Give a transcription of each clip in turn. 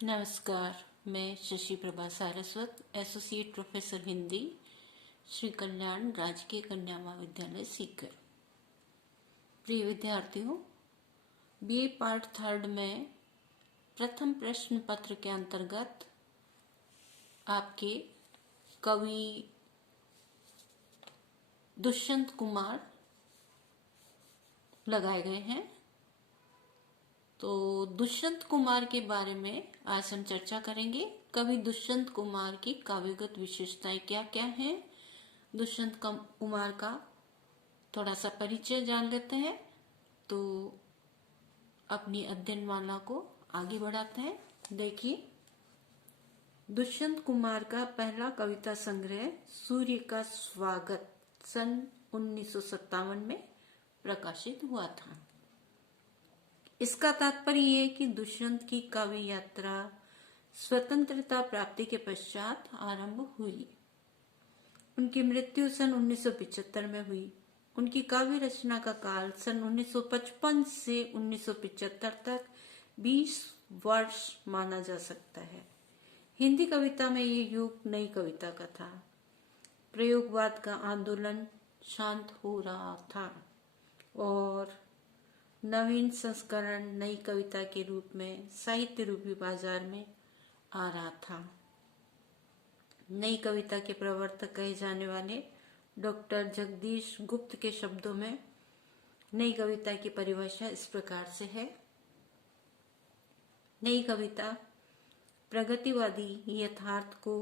नमस्कार। मैं Shashi Prabha Saraswat, associate professor Hindi, Shri Kalyan राजकीय कन्या महाविद्यालय सीकर। प्रिय विद्यार्थियों, बीए पार्ट 3 में प्रथम प्रश्न पत्र के अंतर्गत आपके कवि दुष्यंत कुमार लगाए गए हैं। तो दुष्यंत कुमार के बारे में आज हम चर्चा करेंगे। कवि दुष्यंत कुमार की काव्यगत विशेषताएं क्या क्या हैं, दुष्यंत कुमार का थोड़ा सा परिचय जान लेते हैं। तो अपनी अध्ययनमाला को आगे बढ़ाते हैं। देखिए, दुष्यंत कुमार का पहला कविता संग्रह सूर्य का स्वागत सन 1957 में प्रकाशित हुआ था। इसका तात्पर्य है कि दुष्यंत की काव्य यात्रा स्वतंत्रता प्राप्ति के पश्चात आरंभ हुई। उनकी मृत्यु सन 1975 में हुई। उनकी काव्य रचना का काल सन 1955 से 1975 तक 20 वर्ष माना जा सकता है। हिंदी कविता में ये युग नई कविता का था। प्रयोगवाद का आंदोलन शांत हो रहा था और नवीन संस्करण नई कविता के रूप में साहित्य रूपी बाजार में आ रहा था। नई कविता के प्रवर्तक कहे जाने वाले डॉक्टर जगदीश गुप्त के शब्दों में नई कविता की परिभाषा इस प्रकार से है। नई कविता प्रगतिवादी यथार्थ को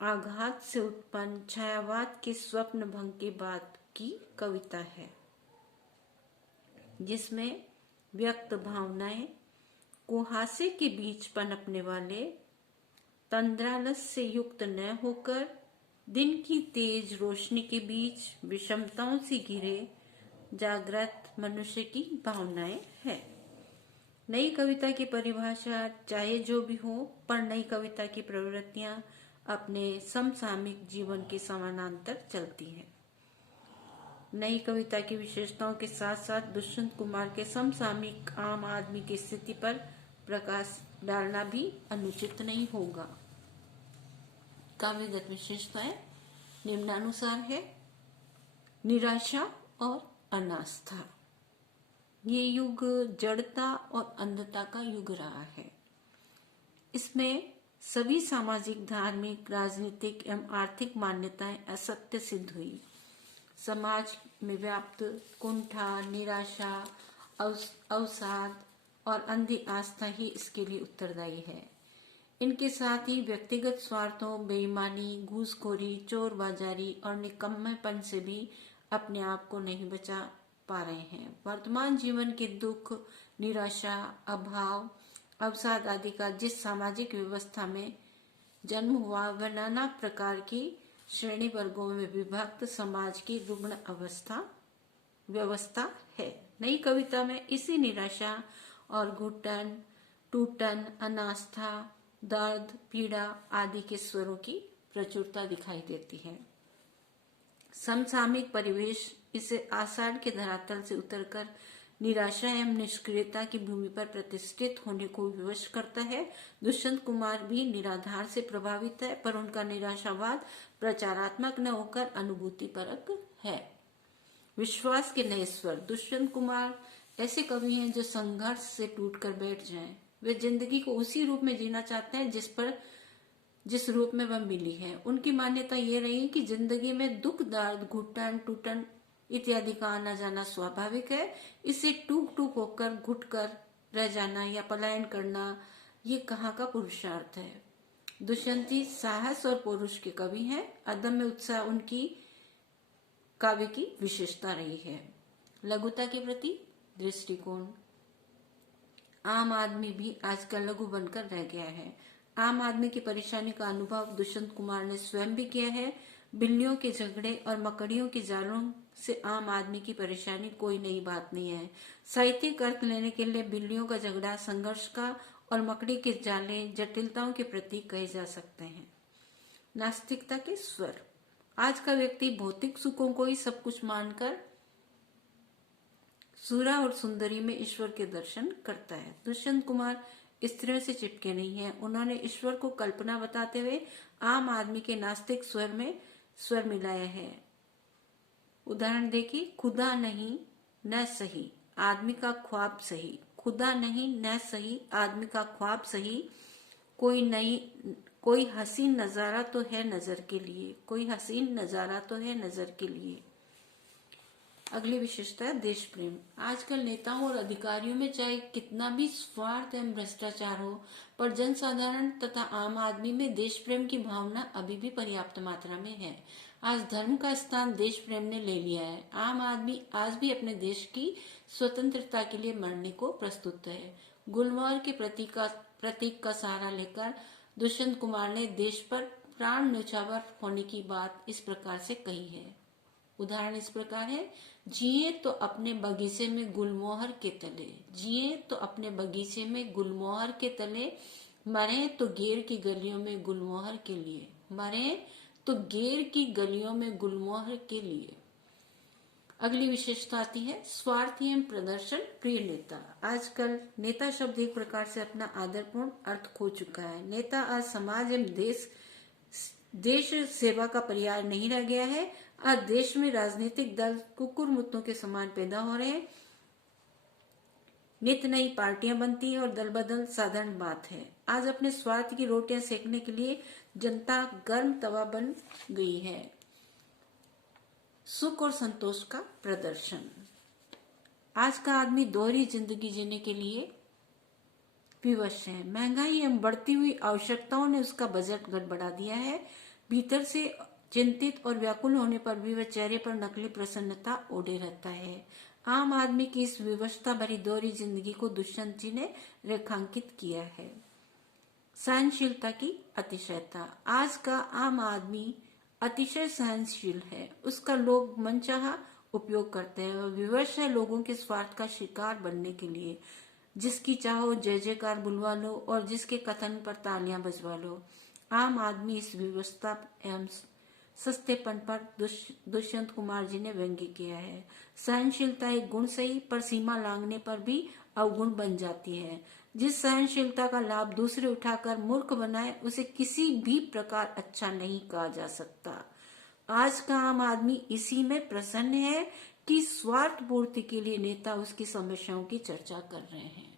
आघात से उत्पन्न छायावाद के स्वप्न भंग के बाद की कविता है, जिसमें व्यक्त भावनाएं कुहासे के बीच पनपने वाले तंद्रालस से युक्त न होकर दिन की तेज रोशनी के बीच विषमताओं से घिरे जागृत मनुष्य की भावनाएं है। नई कविता की परिभाषा चाहे जो भी हो, पर नई कविता की प्रवृत्तियां अपने समसामयिक जीवन के समानांतर चलती हैं। नई कविता की विशेषताओं के साथ साथ दुष्यंत कुमार के समसामयिक आम आदमी की स्थिति पर प्रकाश डालना भी अनुचित नहीं होगा। काव्यगत विशेषताएं निम्नानुसार है। निराशा और अनास्था। ये युग जड़ता और अंधता का युग रहा है। इसमें सभी सामाजिक, धार्मिक, राजनीतिक एवं आर्थिक मान्यताएं असत्य सिद्ध हुई। समाज में व्याप्त कुंठा, निराशा, अवसाद और अंधी आस्था ही इसके लिए उत्तरदायी है। इनके साथ ही व्यक्तिगत स्वार्थों, बेईमानी, घूसखोरी, चोरबाजारी और निकम्मेपन से भी अपने आप को नहीं बचा पा रहे हैं। वर्तमान जीवन के दुख, निराशा, अभाव, अवसाद आदि का जिस सामाजिक व्यवस्था में जन्म हुआ, वह नाना प्रकार की श्रेणी वर्गों में विभक्त समाज की रुग्ण व्यवस्था है। नई कविता में इसी निराशा और घुटन, टूटन, अनास्था, दर्द, पीड़ा आदि के स्वरों की प्रचुरता दिखाई देती है। समसामयिक परिवेश इसे आषाढ़ के धरातल से उतरकर निराशा एवं निष्क्रियता की भूमि पर प्रतिष्ठित होने को विवश करता है। दुष्यंत कुमार भी निराधार से प्रभावित है, पर उनका निराशावाद प्रचारात्मक न होकर अनुभूतिपरक है। विश्वास के नए स्वर। दुष्यंत कुमार ऐसे कवि हैं जो संघर्ष से टूटकर बैठ जाएं। वे जिंदगी को उसी रूप में जीना चाहते हैं जिस रूप में वह मिली है। उनकी मान्यता ये रही कि जिंदगी में दुख, दर्द, घुटन, टूटन इत्यादि का आना जाना स्वाभाविक है। इसे टूक टूक होकर घुट कर रह जाना या पलायन करना, ये कहाँ का पुरुषार्थ है। दुष्यंती साहस और पौरुष के कवि हैं। अदम्य उत्साह उनकी काव्य की विशेषता रही है। लघुता के प्रति दृष्टिकोण। आम आदमी भी आजकल लघु बनकर रह गया है। आम आदमी की परेशानी का अनुभव दुष्यंत कुमार ने स्वयं भी किया है। बिल्लियों के झगड़े और मकड़ियों के जालों से आम आदमी की परेशानी कोई नई बात नहीं है। साहित्यिक अर्थ लेने के लिए बिल्लियों का झगड़ा संघर्ष का और मकड़ी के जाले जटिलताओं के प्रतीक कहे जा सकते हैं। नास्तिकता के स्वर। आज का व्यक्ति भौतिक सुखों को ही सब कुछ मानकर सूरा और सुंदरी में ईश्वर के दर्शन करता है। दुष्यंत कुमार स्त्रियों से चिपके नहीं हैं। उन्होंने ईश्वर को कल्पना बताते हुए आम आदमी के नास्तिक स्वर में स्वर मिलाया है। उदाहरण देखिए, खुदा नहीं न सही, आदमी का ख्वाब सही। खुदा नहीं न सही, आदमी का ख्वाब सही। कोई हसीन नजारा तो है नजर के लिए, कोई हसीन नजारा तो है नजर के लिए। अगली विशेषता है देश प्रेम। आजकल नेताओं और अधिकारियों में चाहे कितना भी स्वार्थ एवं भ्रष्टाचार हो, पर जनसाधारण तथा आम आदमी में देश प्रेम की भावना अभी भी पर्याप्त मात्रा में है। आज धर्म का स्थान देश प्रेम ने ले लिया है। आम आदमी आज भी अपने देश की स्वतंत्रता के लिए मरने को प्रस्तुत है। गुलमोहर के प्रतीक का सहारा लेकर दुष्यंत कुमार ने देश पर प्राण न्यौछावर होने की बात इस प्रकार से कही है। उदाहरण इस प्रकार है, जिए तो अपने बगीचे में गुलमोहर के तले, जिए तो अपने बगीचे में गुलमोहर के तले, मरे तो गेर की गलियों में गुलमोहर के लिए, मरे तो गेर की गलियों में गुलमोहर के लिए। अगली विशेषता आती है स्वार्थी एवं प्रदर्शन प्रिय नेता। आजकल नेता शब्द एक प्रकार से अपना आदरपूर्ण अर्थ खो चुका है। नेता आज समाज एवं देश सेवा का पर्याय नहीं रह गया है। आज देश में राजनीतिक दल कुकुर मुत्तों के समान पैदा हो रहे हैं। नित नई पार्टियां बनती हैं और दल बदल साधारण बात है। आज अपने स्वार्थ की रोटियां सेकने के लिए जनता गर्म तवा बन गई है। सुख और संतोष का प्रदर्शन। आज का आदमी दोहरी जिंदगी जीने के लिए विवश है। महंगाई एवं बढ़ती हुई आवश्यकताओं ने उसका बजट गड़बड़ा दिया है। भीतर से चिंतित और व्याकुल होने पर भी वह चेहरे पर नकली प्रसन्नता ओढ़े रहता है। आम आदमी की इस विवशता भरी दोहरी जिंदगी को दुष्यंत जी ने रेखांकित किया है। सहनशीलता की अतिशयता। आज का आम आदमी अतिशय सहनशील है। उसका लोग मनचाहा उपयोग करते हैं। वह विवश है लोगों के स्वार्थ का शिकार बनने के लिए। जिसकी चाहो जय जयकार बुलवा लो और जिसके कथन पर तालियां बजवा लो। आम आदमी इस विवशता एवं सस्तेपन पर दुष्यंत कुमार जी ने व्यंग्य किया है। सहनशीलता एक गुण सही, पर सीमा लांघने पर भी अवगुण बन जाती है। जिस सहनशीलता का लाभ दूसरे उठाकर मूर्ख बनाए, उसे किसी भी प्रकार अच्छा नहीं कहा जा सकता। आज का आम आदमी इसी में प्रसन्न है कि स्वार्थ पूर्ति के लिए नेता उसकी समस्याओं की चर्चा कर रहे हैं।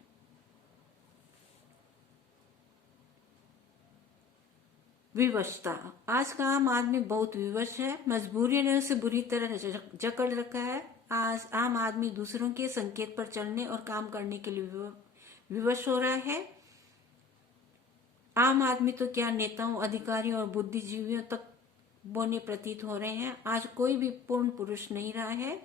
विवशता। आज का आम आदमी बहुत विवश है। मजबूरी ने उसे बुरी तरह जकड़ रखा है। आज आम आदमी दूसरों के संकेत पर चलने और काम करने के लिए विवश हो रहा है। आम आदमी तो क्या, नेताओं, अधिकारियों और बुद्धिजीवियों तक बोने प्रतीत हो रहे हैं। आज कोई भी पूर्ण पुरुष नहीं रहा है।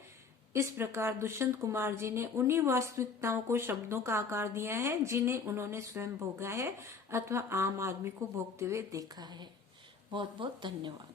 इस प्रकार दुष्यंत कुमार जी ने उन्हीं वास्तविकताओं को शब्दों का आकार दिया है जिन्हें उन्होंने स्वयं भोगा है अथवा आम आदमी को भोगते हुए देखा है। बहुत बहुत धन्यवाद।